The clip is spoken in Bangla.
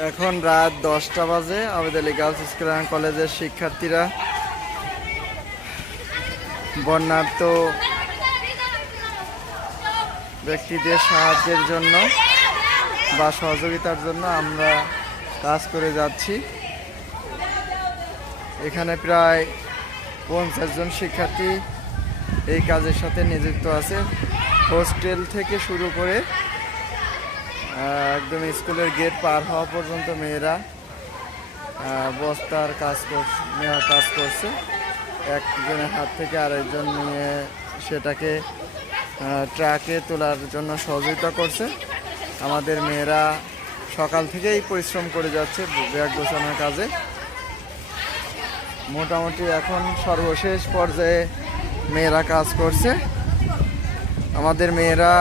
এখন রাত 10টা বাজে। আবেদ আলী গার্লস স্কুল অ্যান্ড কলেজের শিক্ষার্থীরা বন্যার্ত ব্যক্তিদের সাহায্যের জন্য বা সহযোগিতার জন্য আমরা কাজ করে যাচ্ছি। এখানে প্রায় 50 জন শিক্ষার্থী এই কাজের সাথে নিযুক্ত আছে। হোস্টেল থেকে শুরু করে একদম স্কুলের গেট পার হওয়া পর্যন্ত মেয়েরা বস্তার নেওয়ার কাজ করছে। একজনের হাত থেকে আরেকজন নিয়ে সেটাকে ট্রাকে তোলার জন্য সহযোগিতা করছে। আমাদের মেয়েরা সকাল থেকেই পরিশ্রম করে যাচ্ছে ব্যাগ গোছানোর কাজে। মোটামুটি এখন সর্বশেষ পর্যায়ে মেয়েরা কাজ করছে। আমাদের মেয়েরা